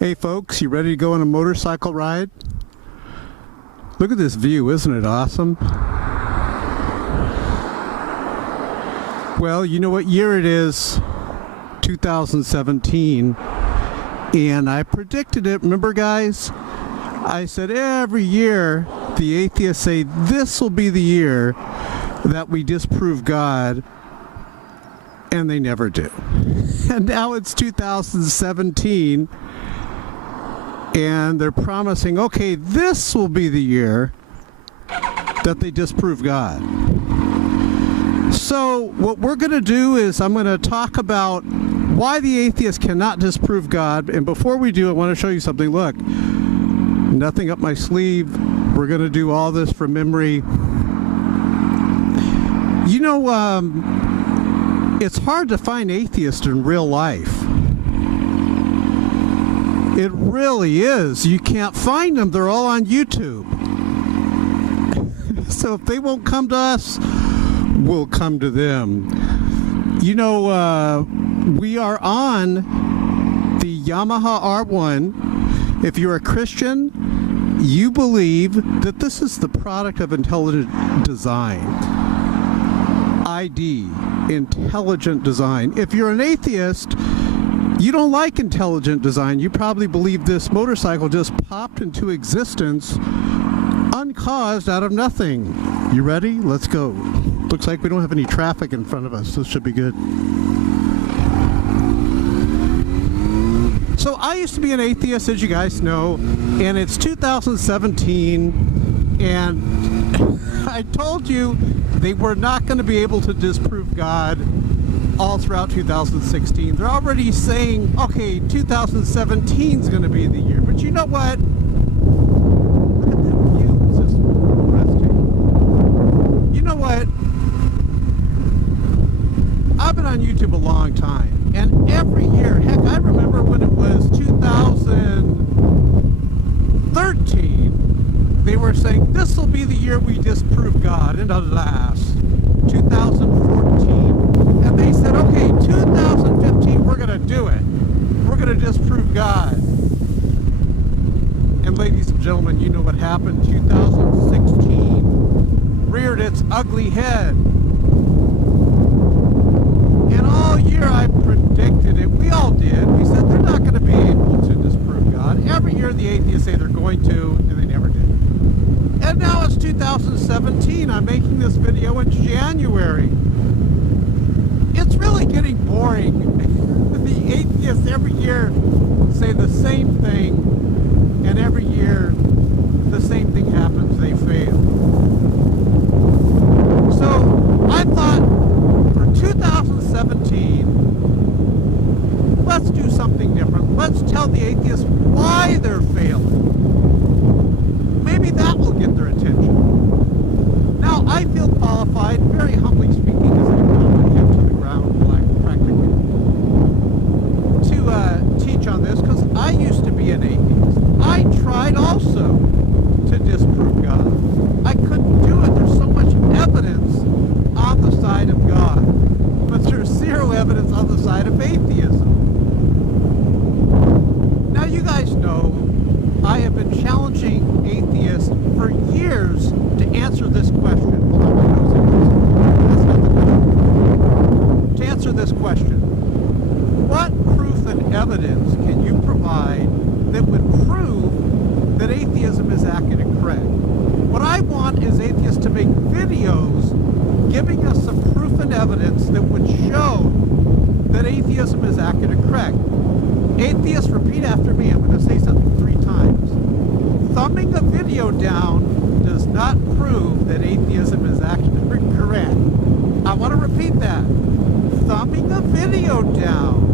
Hey folks, you ready to go on a motorcycle ride? Look at this view, isn't it awesome? Well, you know what year it is? 2017. And I predicted it, remember guys? I said every year the atheists say this will be the year that we disprove God, and they never do. And now it's 2017. And they're promising, okay, this will be the year that they disprove God. So what we're going to do is I'm going to talk about why the atheist cannot disprove God. And before we do, I want to show you something. Look, nothing up my sleeve. We're going to do all this from memory. You know, it's hard to find atheists in real life. It really is. You can't find them. They're all on YouTube. So if they won't come to us, we'll come to them. You know, we are on the Yamaha R1. If you're a Christian, you believe that this is the product of intelligent design. ID, intelligent design. If you're an atheist, you don't like intelligent design. You probably believe this motorcycle just popped into existence uncaused out of nothing. You ready? Let's go. Looks like we don't have any traffic in front of us. This should be good. So I used to be an atheist, as you guys know, and it's 2017, and I told you they were not going to be able to disprove God all throughout 2016. They're already saying, okay, 2017 is going to be the year. But you know what? Look at that view. It's just interesting. You know what? I've been on YouTube a long time. And every year, heck, I remember when it was 2013, they were saying, this will be the year we disprove God. And alas, 2014. And they said, okay, 2015, we're going to do it. We're going to disprove God. And ladies and gentlemen, you know what happened. 2016 reared its ugly head. And all year I predicted it. We all did. We said they're not going to be able to disprove God. Every year the atheists say they're going to, and they never did. And now it's 2017. I'm making this video in January. It's really getting boring. The atheists every year say the same thing, and every year the same thing happens, they fail. So I thought for 2017, let's do something different. Let's tell the atheists why they're failing. Maybe that will get their attention. Now I feel qualified, very humbly speaking, as I teach on this, because I used to be an atheist. I tried also to disprove God. I couldn't do it. There's so much evidence on the side of God, but there's zero evidence on the side of atheism. Now you guys know I have been challenging atheists for years to answer this question. Hold on, my nose is. That's not the question. To answer this question, what proof and evidence can you provide that would prove that atheism is accurate and correct? What I want is atheists to make videos giving us some proof and evidence that would show that atheism is accurate and correct. Atheists, repeat after me. I'm going to say something 3 times. Thumbing a video down does not prove that atheism is accurate and correct. I want to repeat that. Thumbing a video down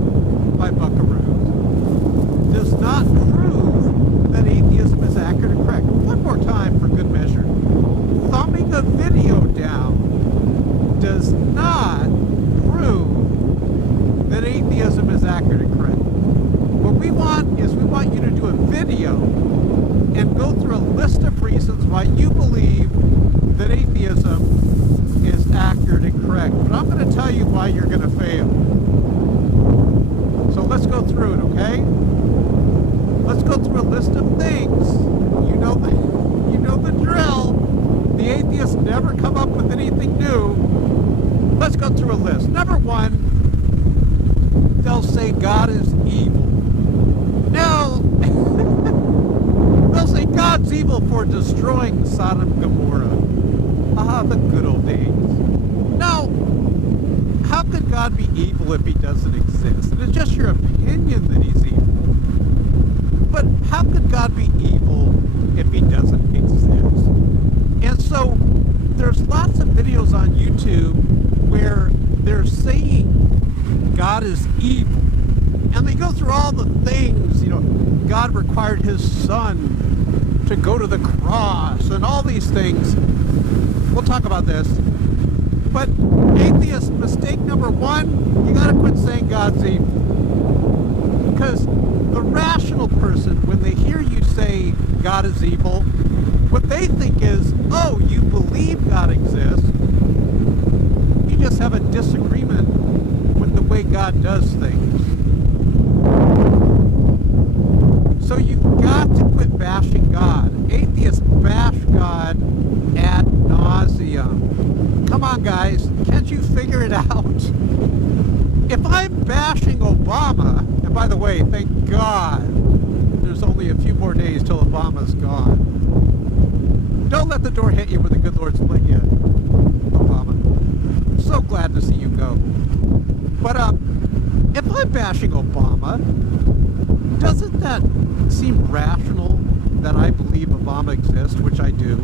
by buckaroos does not prove that atheism is accurate and correct. One more time for good measure. Thumbing a video down does not prove that atheism is accurate and correct. What we want is we want you to do a video and go through a list of reasons why you believe that atheism is accurate and correct. But I'm going to tell you why you're going to fail. So let's go through it, okay? never come up with anything new. Let's go through a list. Number one, they'll say God is evil. Now, they'll say God's evil for destroying Sodom and Gomorrah. Ah, the good old days. Now, how could God be evil if he doesn't exist? And it's just your opinion that he's evil. But how could God be evil if he doesn't exist? And so there's lots of videos on YouTube where they're saying God is evil. And they go through all the things, God required his son to go to the cross and all these things. We'll talk about this. But atheist, mistake number one, you got to quit saying God's evil. Because the rational person, when they hear you say God is evil, what they think is, oh, you believe God exists. You just have a disagreement with the way God does things. So you've got to quit bashing God. Atheists bash God ad nauseum. Come on, guys. Can't you figure it out? If I'm bashing Obama, and by the way, thank God, there's only a few more days till Obama's gone. Don't let the door hit you where the good Lord split you, Obama. I'm so glad to see you go. But if I'm bashing Obama, doesn't that seem rational that I believe Obama exists, which I do?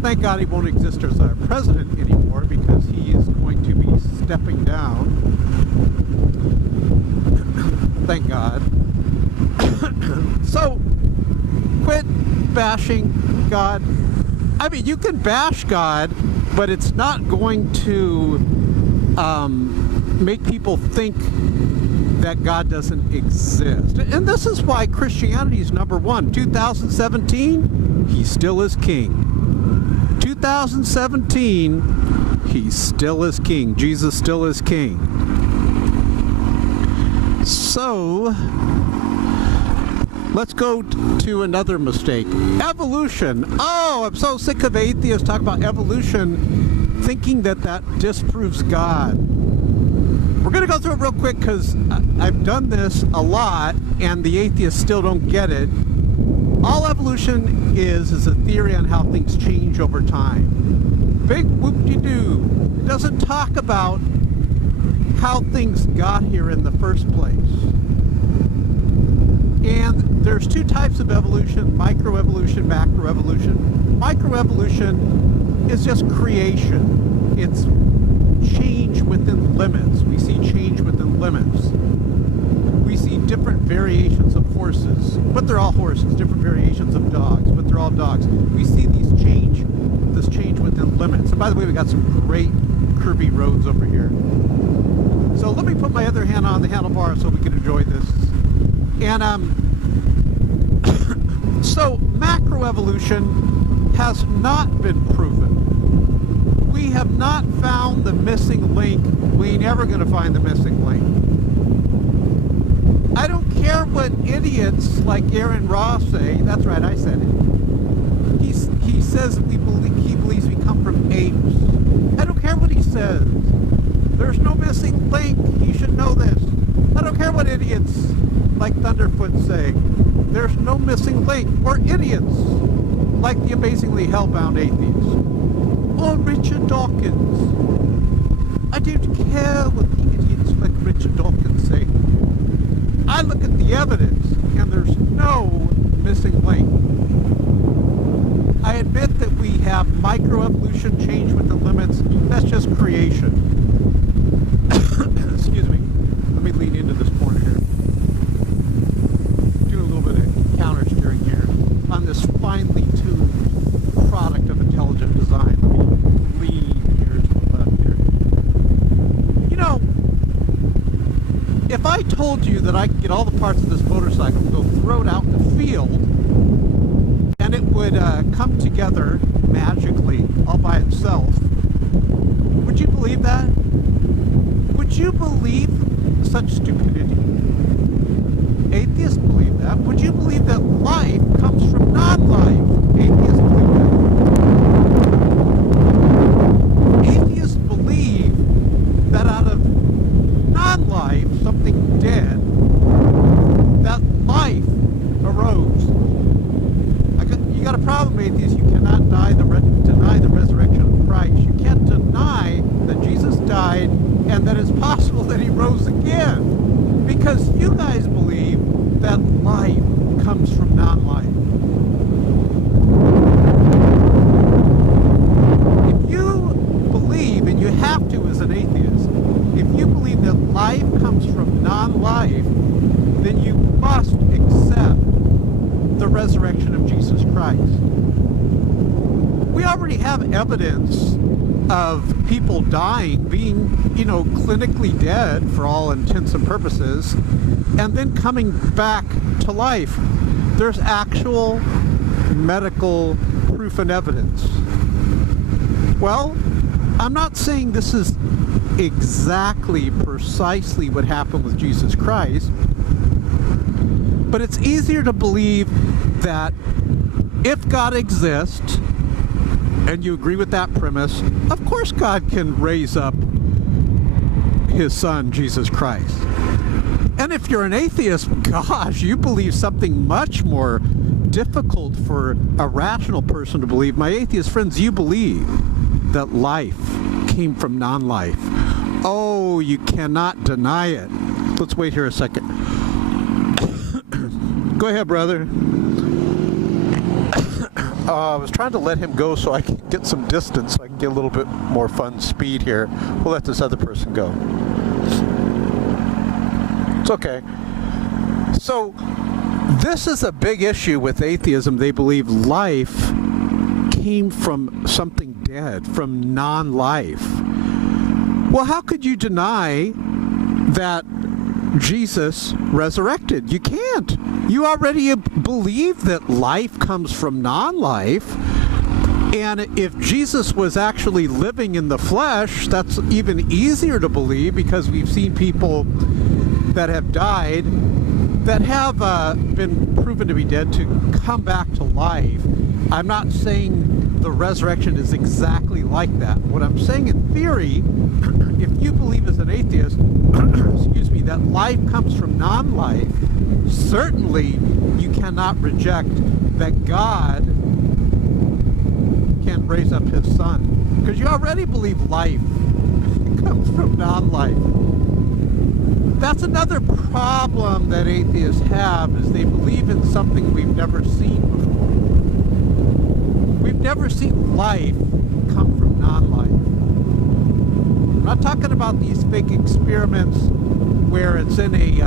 Thank God he won't exist as our president anymore because he is going to be stepping down. Thank God. So, quit bashing God. I mean, you can bash God, but it's not going to make people think that God doesn't exist. And this is why Christianity is number one. 2017, he still is king. 2017, he still is king. Jesus still is king. So, let's go to another mistake. Evolution. Oh, I'm so sick of atheists talking about evolution, thinking that disproves God. We're going to go through it real quick because I've done this a lot and the atheists still don't get it. All evolution is a theory on how things change over time. Big whoop-de-doo. It doesn't talk about how things got here in the first place. And there's two types of evolution, microevolution, macroevolution. Microevolution is just creation. It's change within limits. We see change within limits. We see different variations of horses, but they're all horses. Different variations of dogs, but they're all dogs. We see this change within limits. And by the way, we got some great curvy roads over here. So let me put my other hand on the handlebar so we can enjoy this. And so macroevolution has not been proven. We have not found the missing link. We ain't ever going to find the missing link. I don't care what idiots like Aaron Ross say. That's right, I said it. He says he believes we come from apes. I don't care what he says. There's no missing link. He should know this. I don't care what idiots like Thunderfoot say. There's no missing link. Or idiots like the amazingly hellbound atheists. Or Richard Dawkins. I don't care what the idiots like Richard Dawkins say. I look at the evidence, and there's no missing link. I admit that we have microevolution, change within limits. That's just creation. Excuse me. Let me lean into this corner here. Do a little bit of counter steering here on this finely tuned product of intelligent design. Let me lean here to the left here. If I told you that I could get all the parts of this motorcycle and go throw it out in the field, and it would come together magically all by itself, would you believe that? Would you believe such stupidity? Atheists believe that. Would you believe that life comes from non-life? Atheists believe that. guys believe that life comes from non-life. If you believe, and you have to as an atheist, if you believe that life comes from non-life, then you must accept the resurrection of Jesus Christ. We already have evidence of people dying, being, clinically dead for all intents and purposes, and then coming back to life. There's actual medical proof and evidence. Well, I'm not saying this is exactly, precisely what happened with Jesus Christ, but it's easier to believe that if God exists, and you agree with that premise, of course God can raise up his son, Jesus Christ. And if you're an atheist, gosh, you believe something much more difficult for a rational person to believe. My atheist friends, you believe that life came from non-life. Oh, you cannot deny it. Let's wait here a second. Go ahead, brother. I was trying to let him go so I can get some distance, so I can get a little bit more fun speed here. We'll let this other person go. It's okay. So, this is a big issue with atheism. They believe life came from something dead, from non-life. Well, how could you deny that Jesus resurrected? You can't. You already believe that life comes from non-life, and if Jesus was actually living in the flesh, that's even easier to believe, because we've seen people that have died, that have been proven to be dead, to come back to life. I'm not saying the resurrection is exactly like that. What I'm saying, in theory, if you believe as an atheist, excuse me, that life comes from non-life, certainly you cannot reject that God can raise up his son, because you already believe life comes from non-life. That's another problem that atheists have, is they believe in something we've never seen before. We've never seen life come from non-life. I'm not talking about these fake experiments where it's in a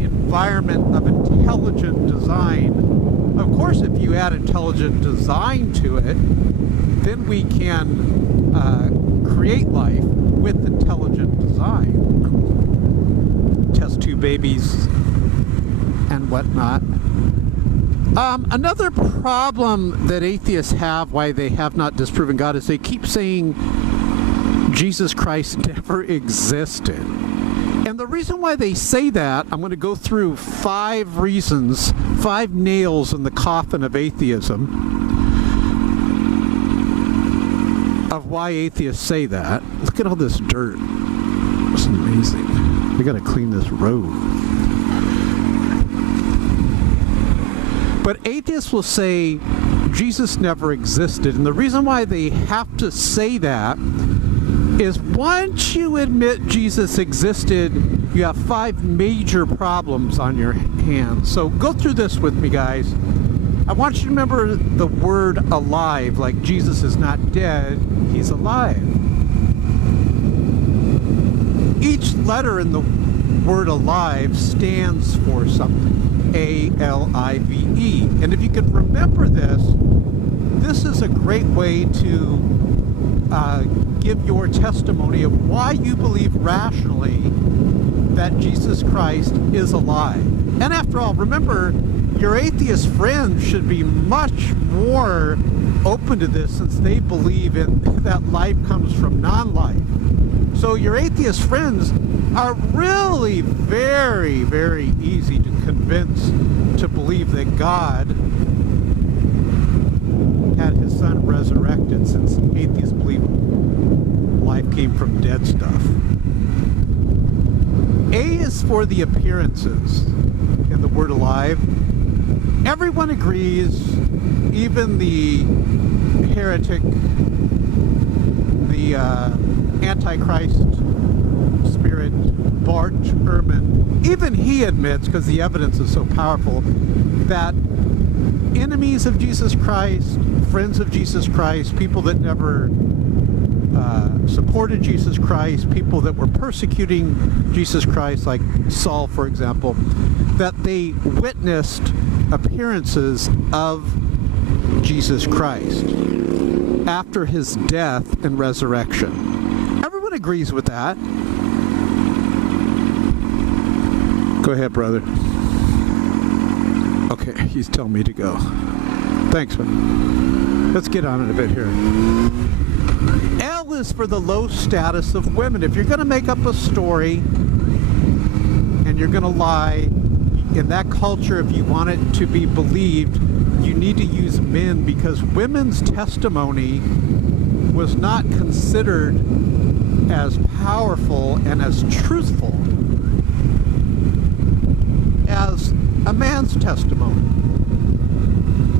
environment of intelligent design. Of course, if you add intelligent design to it, then we can create life with intelligent design. Test tube babies and whatnot. Another problem that atheists have, why they have not disproven God, is they keep saying Jesus Christ never existed. And the reason why they say that, I'm going to go through 5 reasons, 5 nails in the coffin of atheism, of why atheists say that. Look at all this dirt. It's amazing. We got to clean this road. But atheists will say Jesus never existed. And the reason why they have to say that is, once you admit Jesus existed, you have 5 major problems on your hands. So go through this with me, guys. I want you to remember the word alive. Like, Jesus is not dead, he's alive. Each letter in the word alive stands for something. A-L-I-V-E. And if you can remember this, this is a great way to give your testimony of why you believe rationally that Jesus Christ is alive. And after all, remember, your atheist friends should be much more open to this, since they believe in that life comes from non-life. So your atheist friends are really very, very easy to convince to believe that God had his son resurrected, since atheists believe life came from dead stuff. A is for the appearances in the word alive. Everyone agrees, even the heretic, the Antichrist spirit, Bart Ehrman, even he admits, because the evidence is so powerful, that enemies of Jesus Christ, friends of Jesus Christ, people that never supported Jesus Christ, people that were persecuting Jesus Christ, like Saul, for example, that they witnessed appearances of Jesus Christ after his death and resurrection. Everyone agrees with that. Go ahead, brother. Okay, he's telling me to go. Thanks, man. Let's get on it a bit here. L is for the low status of women. If you're going to make up a story and you're going to lie, in that culture, if you want it to be believed, you need to use men, because women's testimony was not considered as powerful and as truthful as a man's testimony.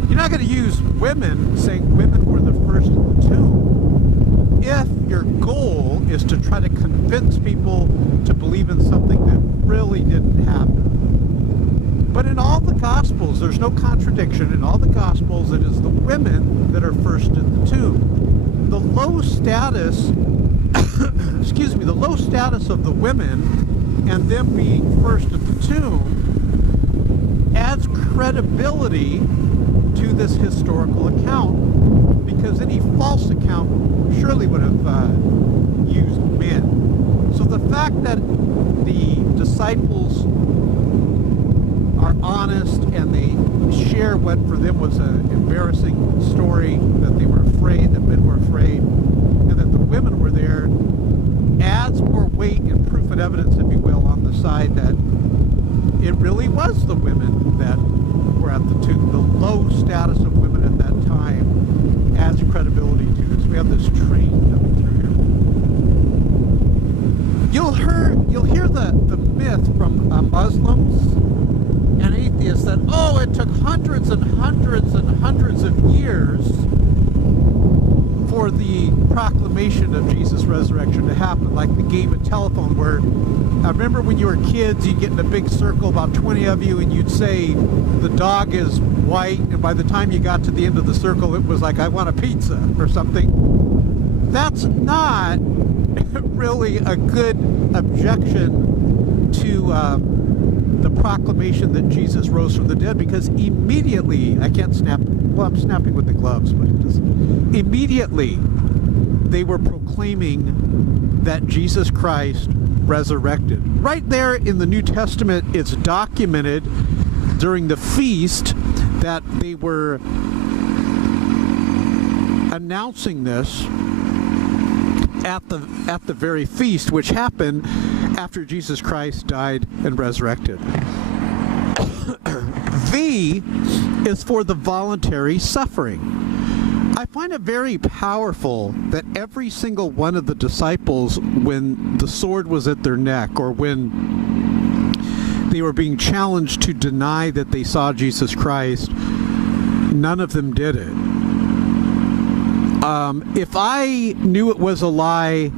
You're not going to use women saying women were the first in the tomb if your goal is to try to convince people to believe in something that really didn't happen. But in all the Gospels, there's no contradiction. In all the Gospels, it is the women that are first in the tomb. The low status, the low status of the women and them being first at the tomb adds credibility to this historical account, because any false account surely would have used men. So the fact that the disciples are honest and they share what for them was an embarrassing story, that they were afraid, that men were afraid, and that the women were there, adds more weight and proof and evidence, if you will, on the side that it really was the women that were at the tomb. The low status of women at that time adds credibility to this. We have this train coming through here. You'll hear the myth from Muslims and atheists that, oh, it took hundreds and hundreds and hundreds of years for the proclamation of Jesus' resurrection to happen, like the game of telephone, where I remember when you were kids, you'd get in a big circle, about 20 of you, and you'd say the dog is white, and by the time you got to the end of the circle, it was like, I want a pizza or something. That's not really a good objection to the proclamation that Jesus rose from the dead, because immediately, I can't snap, well, I'm snapping with the gloves, but it just, immediately they were proclaiming that Jesus Christ resurrected. Right there in the New Testament, it's documented during the feast that they were announcing this at the very feast, which happened after Jesus Christ died and resurrected. V is for the voluntary suffering. I find it very powerful that every single one of the disciples, when the sword was at their neck, or when they were being challenged to deny that they saw Jesus Christ, none of them did it. If I knew it was a lie,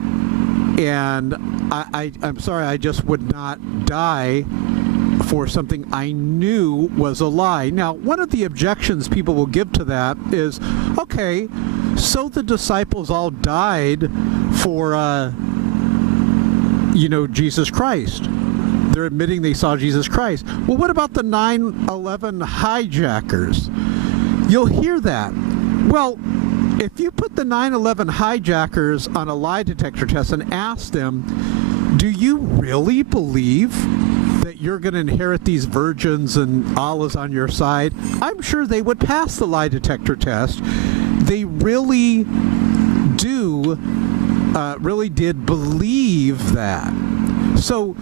and I'm sorry, I just would not die for something I knew was a lie. Now, one of the objections people will give to that is, okay, so the disciples all died for, Jesus Christ. They're admitting they saw Jesus Christ. Well, what about the 9/11 hijackers? You'll hear that. Well, if you put the 9/11 hijackers on a lie detector test and ask them, do you really believe that you're going to inherit these virgins and Allah's on your side? I'm sure they would pass the lie detector test. They really did believe that. So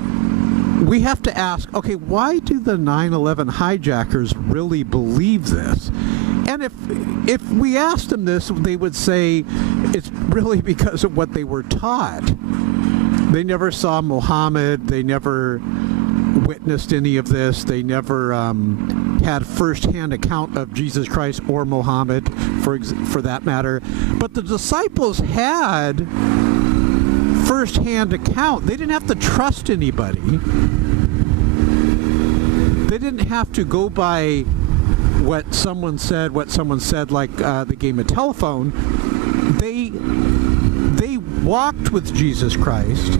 we have to ask, okay, why do the 9/11 hijackers really believe this? And if we asked them this, they would say it's really because of what they were taught. They never saw Muhammad. They never witnessed any of this. They never had first-hand account of Jesus Christ or Muhammad, for that matter. But the disciples had first-hand account. They didn't have to trust anybody. They didn't have to go by what someone said like the game of telephone. They walked with Jesus Christ.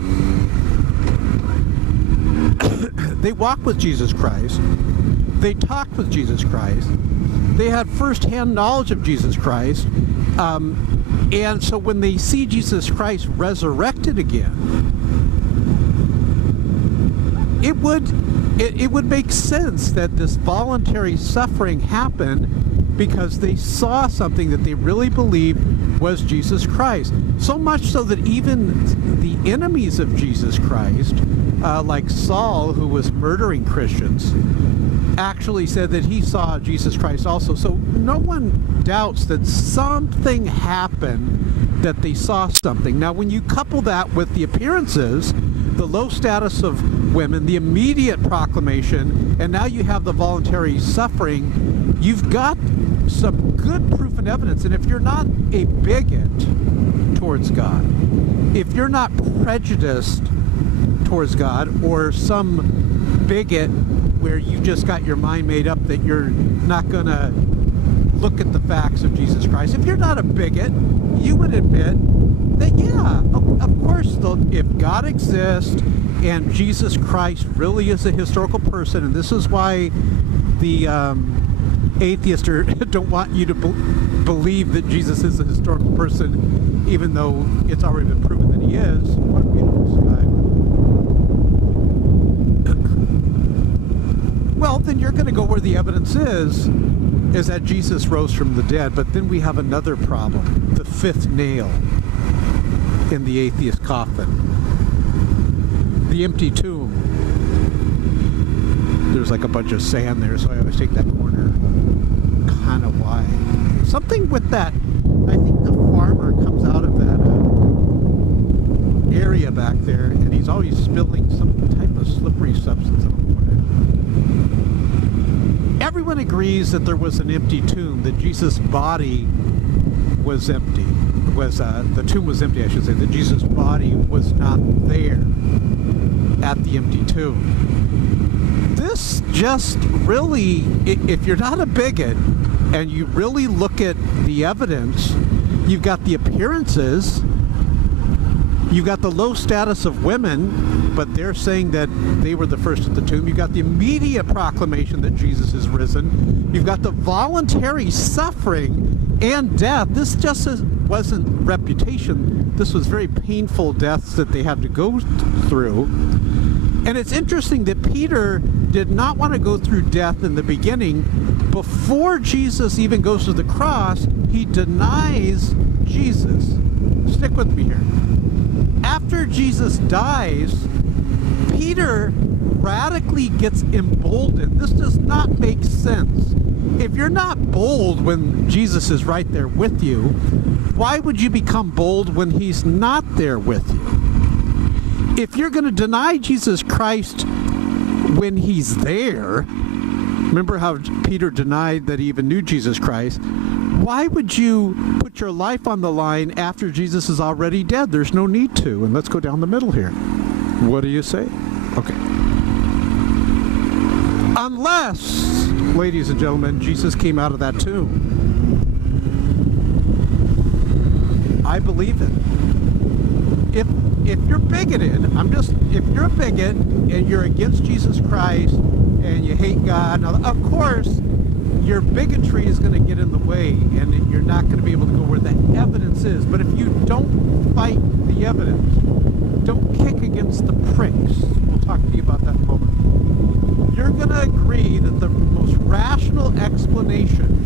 They walked with Jesus Christ. They talked with Jesus Christ. They had first-hand knowledge of Jesus Christ. And so when they see Jesus Christ resurrected again, it would make sense that this voluntary suffering happened because they saw something that they really believed was Jesus Christ. So much so that even the enemies of Jesus Christ, like Saul, who was murdering Christians, actually said that he saw Jesus Christ also. So no one doubts that something happened, that they saw something. Now, when you couple that with the appearances, the low status of women, the immediate proclamation, and now you have the voluntary suffering, you've got some good proof and evidence. And if you're not a bigot towards God, if you're not prejudiced towards God, or some bigot where you just got your mind made up that you're not going to look at the facts of Jesus Christ, if you're not a bigot, you would admit that, yeah, of course, if God exists and Jesus Christ really is a historical person, and this is why the atheists don't want you to believe that Jesus is a historical person, even though it's already been proven that he is. What a beautiful sky. Well, then you're going to go where the evidence is that Jesus rose from the dead. But then we have another problem, the fifth nail in the atheist coffin, the empty tomb. There's like a bunch of sand there, so I always take that corner kind of wide. Something with that, I think the farmer comes out of that area back there, and he's always spilling some type of slippery substance. I don't know what it is. Everyone agrees that there was an empty tomb, that Jesus' body was empty. The tomb was empty, I should say, that Jesus' body was not there at the empty tomb. This just really, if you're not a bigot and you really look at the evidence, you've got the appearances, you've got the low status of women, but they're saying that they were the first at the tomb. You've got the immediate proclamation that Jesus is risen. You've got the voluntary suffering and death. This just wasn't reputation. This was very painful deaths that they had to go through. And it's interesting that Peter did not want to go through death in the beginning. Before Jesus even goes to the cross, he denies Jesus. Stick with me here. After Jesus dies, Peter radically gets emboldened. This does not make sense. If you're not bold when Jesus is right there with you, why would you become bold when he's not there with you? If you're going to deny Jesus Christ when he's there, remember how Peter denied that he even knew Jesus Christ, why would you put your life on the line after Jesus is already dead? There's no need to. And let's go down the middle here. What do you say? Okay. Unless, ladies and gentlemen, Jesus came out of that tomb. I believe it. If you're bigoted, if you're a bigot and you're against Jesus Christ and you hate God, now, of course, your bigotry is going to get in the way and you're not going to be able to go where the evidence is. But if you don't fight the evidence, don't kick against the pricks, we'll talk to you about that in a moment, you're going to agree that the most rational explanation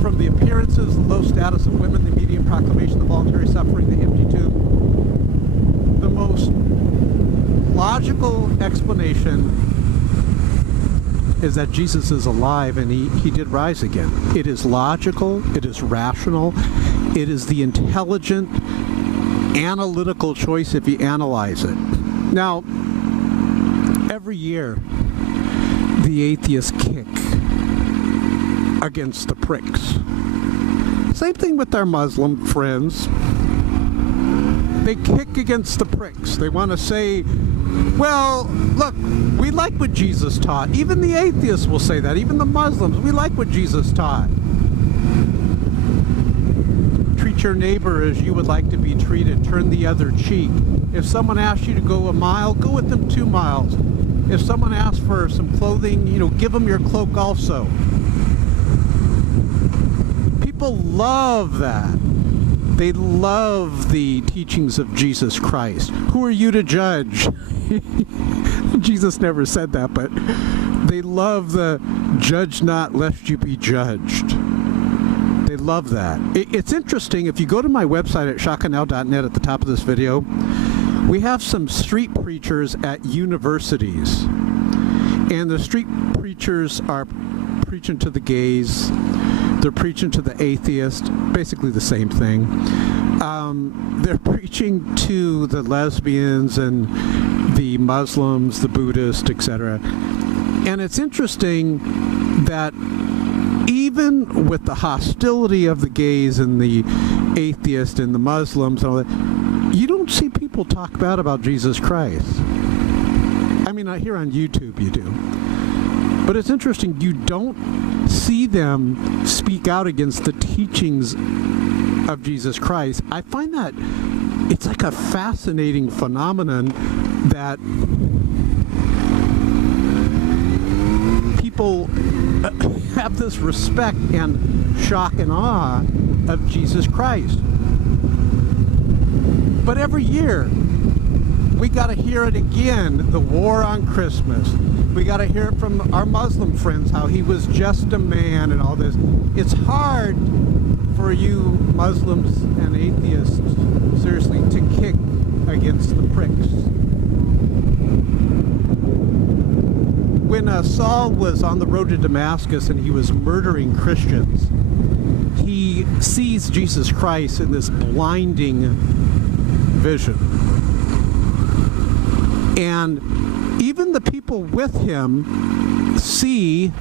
from the appearances, the low status of women, the immediate proclamation, the voluntary suffering, the empty tomb, the most logical explanation is that Jesus is alive and he did rise again. It is logical, it is rational, it is the intelligent, analytical choice if you analyze it. Now, every year, the atheists kick against the pricks. Same thing with our Muslim friends. They kick against the pricks. They want to say, well, look, we like what Jesus taught. Even the atheists will say that. Even the Muslims, we like what Jesus taught. Treat your neighbor as you would like to be treated. Turn the other cheek. If someone asks you to go a mile, go with them 2 miles. If someone asks for some clothing, give them your cloak also. People love that. They love the teachings of Jesus Christ. Who are you to judge? Jesus never said that, but they love the judge not lest you be judged. They love that. It's interesting, if you go to my website at shotgunnow.net at the top of this video, we have some street preachers at universities. And the street preachers are preaching to the gays. They're preaching to the atheist, basically the same thing. They're preaching to the lesbians and the Muslims, the Buddhists, etc. And it's interesting that even with the hostility of the gays and the atheists and the Muslims and all that, you don't see people talk bad about Jesus Christ. I mean, here on YouTube you do. But it's interesting, you don't see them speak out against the teachings of Jesus Christ. I find that it's like a fascinating phenomenon that people have this respect and shock and awe of Jesus Christ. But every year, we got to hear it again, the war on Christmas. We got to hear it from our Muslim friends, how he was just a man and all this. It's hard for you Muslims and atheists, seriously, to kick against the pricks. When Saul was on the road to Damascus and he was murdering Christians, he sees Jesus Christ in this blinding vision. And even the people with him see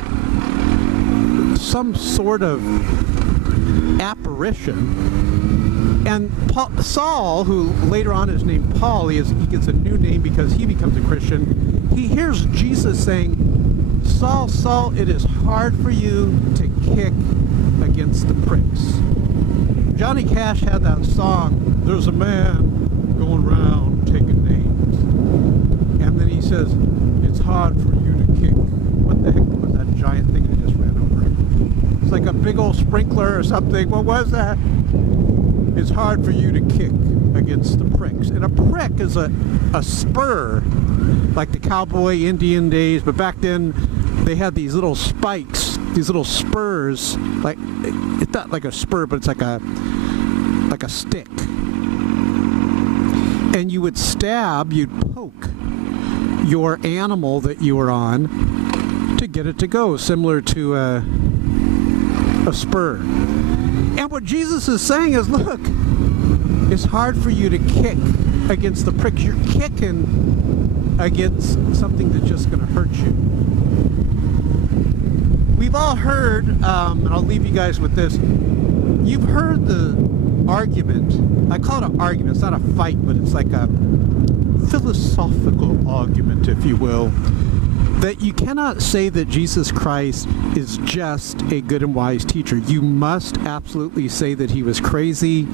some sort of apparition. And Saul, who later on is named Paul, he gets a new name because he becomes a Christian. He hears Jesus saying, Saul, Saul, it is hard for you to kick against the pricks. Johnny Cash had that song, there's a man going around taking names. And then he says, it's hard for you to kick. What the heck was that giant thing that just ran over? It's like a big old sprinkler or something. What was that? It's hard for you to kick against the pricks. And a prick is a spur, like the cowboy Indian days, but back then they had these little spikes, these little spurs, like, it's not like a spur, but it's like a stick. And you would stab, you'd poke your animal that you were on to get it to go, similar to a spur. And what Jesus is saying is, look, it's hard for you to kick against the pricks. You're kicking against something that's just going to hurt you. We've all heard, and I'll leave you guys with this, you've heard the argument, I call it an argument, it's not a fight, but it's like a philosophical argument, if you will, that you cannot say that Jesus Christ is just a good and wise teacher. You must absolutely say that he was crazy,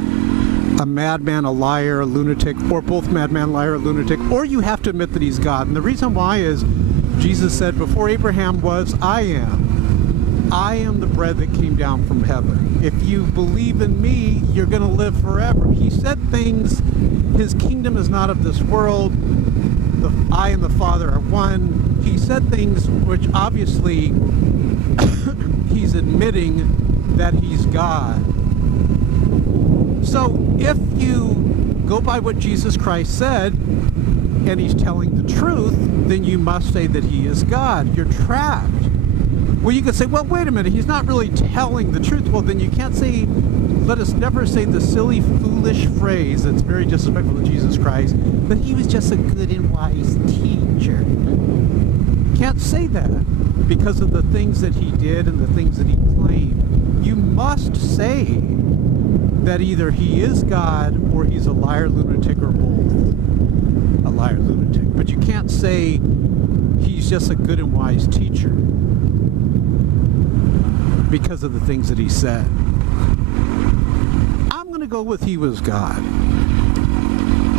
a madman, a liar, a lunatic, or both madman, liar, or lunatic, or you have to admit that he's God. And the reason why is Jesus said, before Abraham was, I am. I am the bread that came down from heaven. If you believe in me, you're going to live forever. He said things, his kingdom is not of this world. I and the Father are one. He said things which obviously he's admitting that he's God. So if you go by what Jesus Christ said, and he's telling the truth, then you must say that he is God. You're trapped. Well, you could say, well, wait a minute, he's not really telling the truth. Well, then you can't say, let us never say the silly, foolish phrase that's very disrespectful to Jesus Christ, that he was just a good and wise teacher. Can't say that because of the things that he did and the things that he claimed. You must say that either he is God or he's a liar, lunatic, or both. A liar, lunatic. But you can't say he's just a good and wise teacher because of the things that he said. I'm going to go with he was God.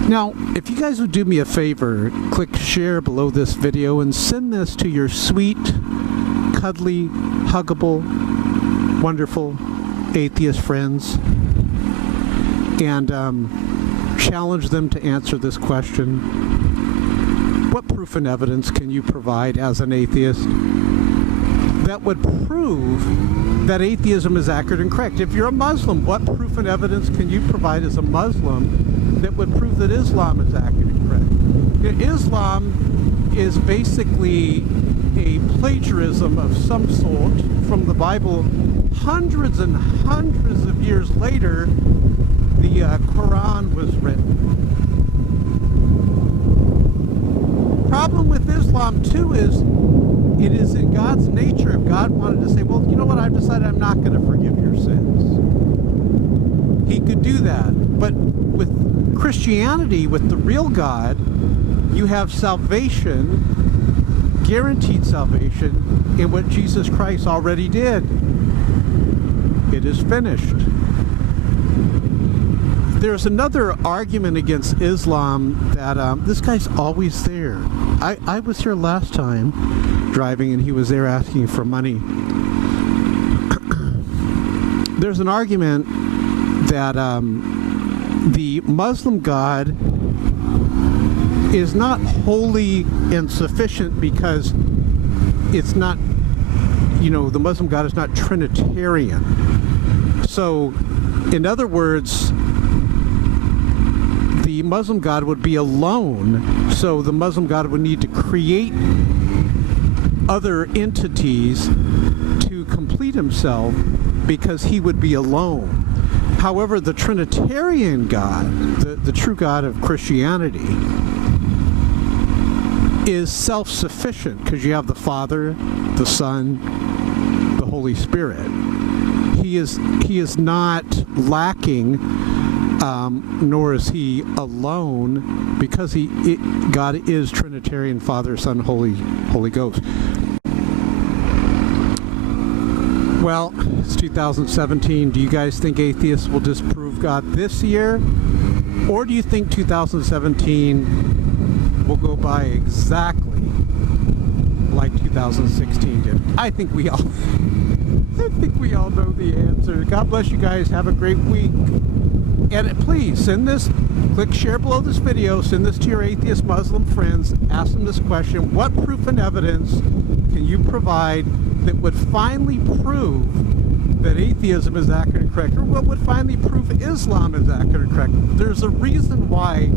Now, if you guys would do me a favor, click share below this video and send this to your sweet, cuddly, huggable, wonderful atheist friends and challenge them to answer this question. What proof and evidence can you provide as an atheist that would prove that atheism is accurate and correct? If you're a Muslim, what proof and evidence can you provide as a Muslim that would prove that Islam is accurate and correct? Islam is basically a plagiarism of some sort from the Bible. Hundreds and hundreds of years later, the Quran was written. Problem with Islam too is it is in God's nature. If God wanted to say, well, you know what, I've decided I'm not going to forgive your sins, he could do that. But with Christianity, with the real God, you have salvation, guaranteed salvation, in what Jesus Christ already did. It is finished. There's another argument against Islam that this guy's always there. I was here last time driving and he was there asking for money. There's an argument that the Muslim God is not holy and sufficient because it's not, you know, the Muslim God is not Trinitarian. So, in other words, the Muslim God would be alone, so the Muslim God would need to create other entities to complete himself because he would be alone. However, the Trinitarian God, the true God of Christianity, is self-sufficient because you have the Father, the Son, the Holy Spirit. He is not lacking, nor is he alone, because God is Trinitarian, Father, Son, Holy Ghost. Well, it's 2017. Do you guys think atheists will disprove God this year? Or do you think 2017 will go by exactly like 2016 did? I think we all know the answer. God bless you guys. Have a great week. And please send this, click share below this video, send this to your atheist Muslim friends, ask them this question: what proof and evidence can you provide that would finally prove that atheism is accurate and correct? Or what would finally prove Islam is accurate and correct? There's a reason why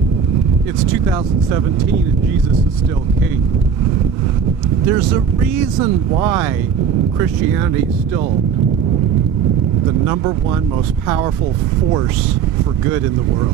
it's 2017 and Jesus is still king. There's a reason why Christianity is still the #1 most powerful force for good in the world.